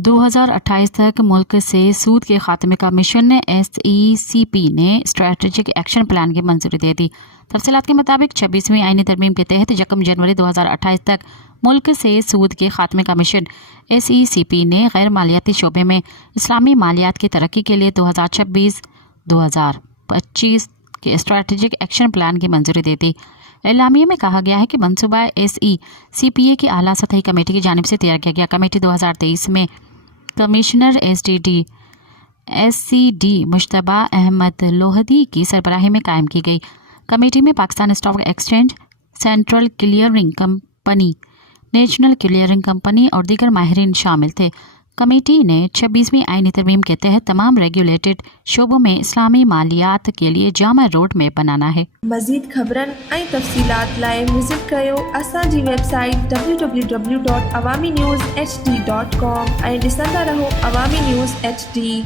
2028 तक मुल्क से सूद के खात्मे का मिशन SECP ने स्ट्रेटेजिक एक्शन प्लान की मंजूरी दे दी। तफसीलात के मुताबिक 26वीं आईनी तरमीम के तहत 1 जनवरी 2028 तक मुल्क से सूद के खात्मे का मिशन SECP ने गैर मालियाती शोबे में इस्लामी मालियात की तरक्की के लिए 2026-2025 के स्ट्रेटेजिक एक्शन प्लान की मंजूरी दे दी। एलामिया में कहा गया है कि मनसूबा SECPA की आला सतही कमेटी की जानिब से तैयार किया गया। कमेटी 2023 में कमिश्नर SCD मुश्तबा अहमद लोहदी की सरबराही में कायम की गई। कमेटी में Pakistan stock exchange, central clearing company, national clearing company और दीगर माहिरीन शामिल थे। कमेटी ने 26वीं आईनी तरमीम के तहत तमाम रेगुलेटेड शोबों में इस्लामी मालियात के लिए जामा रोड मैप बनाना है। मज़ीद ख़बरन ऐं तफ़सीलात लाइ विज़िट कयो असांजी वेबसाइट www.awamiNewsHD.com ऐं ॾिसंदा रहो अवामी न्यूज़ HD।